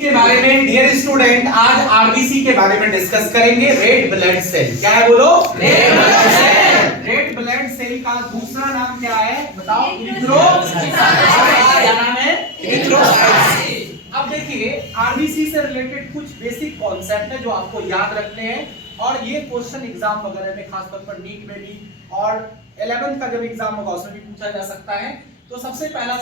के बारे में डियर स्टूडेंट आज आरबीसी के बारे में डिस्कस करेंगे। रेड ब्लड सेल क्या है बोलो? Red blood cell. Red blood cell का दूसरा नाम क्या है बताओ? इरिथ्रोसाइट। क्या नाम है? इरिथ्रोसाइट। अब देखिए आरबीसी से रिलेटेड कुछ बेसिक कॉन्सेप्ट है जो आपको याद रखने हैं और ये क्वेश्चन एग्जाम वगैरह में खासतौर पर नीट में भी और 11th का जब एग्जाम होगा उसमें भी पूछा जा सकता है। तो सबसे पहला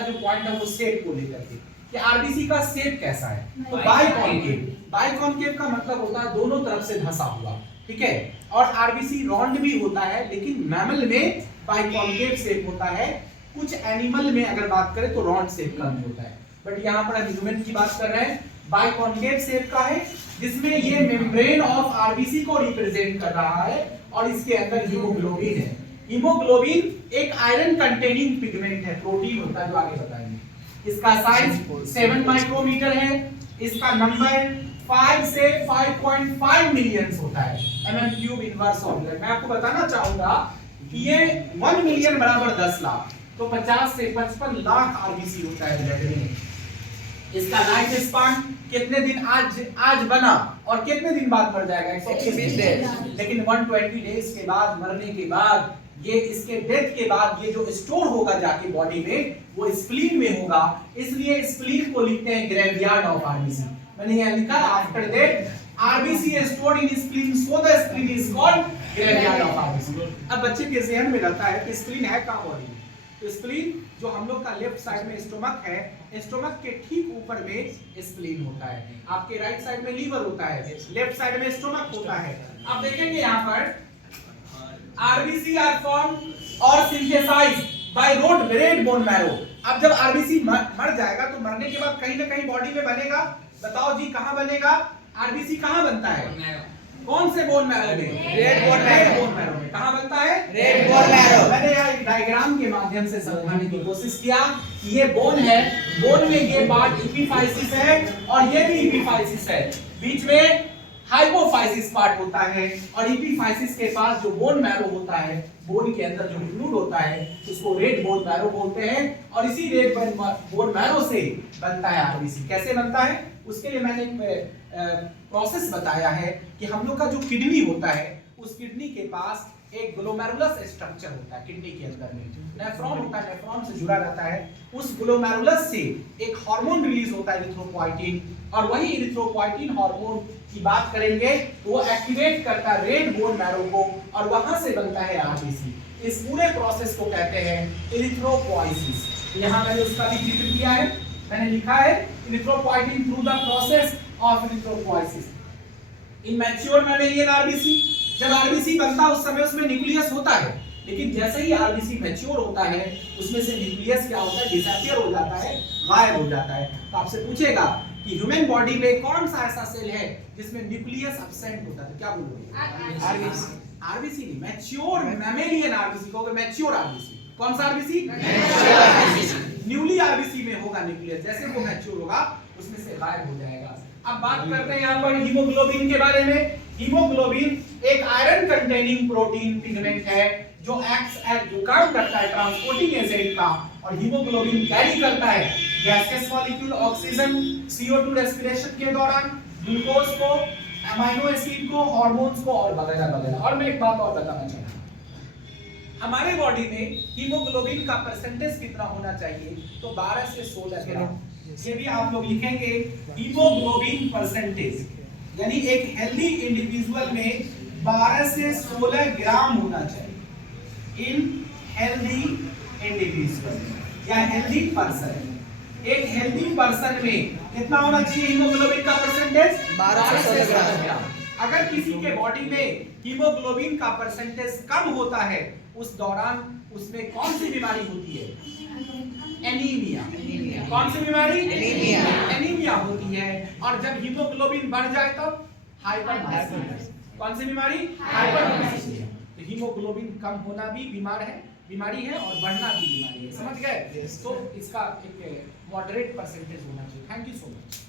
जो पॉइंट है वो शेप को लेकर के कि आरबीसी का शेप कैसा है। तो बाइकॉन्केव का मतलब होता है दोनों तरफ से धंसा हुआ, ठीक है। और आरबीसी राउंड भी होता है लेकिन मैमल में बाइकॉन्केव शेप होता है। कुछ एनिमल में अगर बात करें तो राउंड शेप का भी होता है, बट यहाँ पर हम ह्यूमन की बात कर रहे हैं। बाइकॉन्केव शेप का है जिसमें ये मेम्ब्रेन ऑफ आरबीसी को रिप्रेजेंट कर रहा है और इसके अंदर हीमोग्लोबिन है। हीमोग्लोबिन एक आयरन कंटेनिंग पिगमेंट है, प्रोटीन होता है जो आगे बताएंगे। इसका साइज 7 माइक्रोमीटर है। इसका नंबर 5 से 5.5 मिलियंस होता है mm cube inverse of blood. मैं आपको बताना चाहूंगा कि ये 1 मिलियन बराबर 10 लाख, तो 50 से 55 लाख आरबीसी होता है ब्लड में। इसका लाइफ स्पान कितने दिन आज बना और कितने दिन बाद मर जाएगा? 120 दिन। लेकिन 120 डेज के बाद मरने के बाद ये इसके डेथ के बाद ये जो स्टोर होगा जाके बॉडी में वो स्प्लीन में होगा, इसलिए स्प्लीन को लिखते हैं ग्रेवयार्ड ऑफ आरबीसी। मैंने यहाँ लिखा after that RBC is stored in spleen so the spleen is called graveyard of RBC. अब बच्चे के जहन में रहता है कि स्प्लीन है कहाँ बॉडी में? तो स्प्लीन जो हम लोग का लेफ्ट साइड में स्टोमक है, स्टोमक के ठीक ऊपर में स्प्लीन होता है। आपके राइट साइड में लीवर होता है, लेफ्ट साइड में स्टोमक होता है। अब देखेंगे यहाँ पर आरबीसी आर फॉर्म्ड और synthesised by red bone marrow. अब जब आरबीसी मर जाएगा तो मरने के बाद कहीं ना कहीं बॉडी में बनेगा। बताओ जी कहाँ बनेगा? आरबीसी कहाँ बनता है? कौन से बोन मैरो में? रेड बोन मैरो में। कहाँ बनता है? Red bone marrow. मैंने यहाँ डायग्राम के माध्यम से समझाने की कोशिश किया कि ये बोन है, बोन में ये पार्ट एपिफाइसिस है और ये भी एपिफाइसिस है, बीच में हाइपोफाइसिस पार्ट होता है और एपिफाइसिस के पास जो बोन मैरो होता है, बोन के अंदर जो फ्लूइड होता है उसको रेड बोन मैरो बोलते हैं और इसी रेड बोन मैरो से बनता है आरबीसी। कैसे बनता है उसके लिए मैंने एक प्रोसेस बताया है कि हम लोग का जो किडनी होता है उस किडनी के पास एक ग्लोमेरुलस स्ट्रक्चर होता है। किडनी के अंदर में नेफ्रॉन होता है, नेफ्रॉन से जुड़ा रहता है। उस ग्लोमेरुलस से एक हार्मोन रिलीज होता है इरिथ्रोपोइटिन, और वही इरिथ्रोपोइटिन हार्मोन की बात करेंगे तो वो एक्टिवेट करता है रेड बोन मैरो को और वहां से बनता है आरबीसी। इस पूरे प्रोसेस को कहते हैं इरिथ्रोपोइसिस। यहाँ मैंने उसका भी जिक्र किया है, मैंने लिखा है erythropoietin through the process of erythropoiesis in mature mammalian RBC. जब आरबीसी बनता है उस समय उसमें न्यूक्लियस होता है, लेकिन जैसे ही आरबीसी मैच्योर होता है उसमें से न्यूक्लियस क्या होता है? डिसअपियर हो जाता है, गायब हो जाता है। तो आपसे पूछेगा कि ह्यूमन बॉडी में कौन सा ऐसा सेल है जिसमें न्यूक्लियस एब्सेंट होता है? तो क्या बोलोगे? आरबीसी नहीं, मैच्योर मैमेलियन आरबीसी कहोगे। मैच्योर आरबीसी कौन सा आरबीसी? न्यूली आरबीसी में होगा न्यूक्लियस, जैसे वो मैच्योर होगा उसमें से गायब हो जाएगा। अब बात करते हैं यहाँ पर हीमोग्लोबिन के बारे में। हीमोग्लोबिन एक आयरन कंटेनिंग प्रोटीन पिगमेंट है जो जो काम करता है ट्रांसपोर्टिंग एजेंट का, और हीमोग्लोबिन कैरी करता है gaseous molecule, oxygen, CO2 respiration के दौरान, ग्लूकोज को, अमीनो एसिड को, हार्मोन्स को और वगैरह वगैरह। और मैं एक बात और बताना चाहता हूं, हमारे बॉडी में हीमोग्लोबिन का परसेंटेज कितना होना चाहिए? तो 12 से 16 ग्राम। ये भी आप लोग लिखेंगे हीमोग्लोबिन परसेंटेज, यानी एक हेल्दी इंडिविजुअल में 12 से 16 ग्राम होना चाहिए इन हेल्दी इंडिविजुअल या हेल्दी पर्सन। एक हेल्दी पर्सन में कितना होना चाहिए हीमोग्लोबिन का परसेंटेज? 12 से 16 ग्राम। अगर किसी के बॉडी में हीमोग्लोबिन का परसेंटेज कम होता है उस दौरान उसमें कौन सी बीमारी होती है? एनीमिया। कौन सी बीमारी? एनीमिया होती है। और जब हीमोग्लोबिन बढ़ जाए तो हाइपरटेंशन। कौन सी बीमारी? हाइपरटेंशन। तो हीमोग्लोबिन कम होना भी बीमारी है और बढ़ना भी बीमारी है। समझ गए? तो इसका एक मॉडरेट परसेंटेज होना चाहिए। Thank you so much.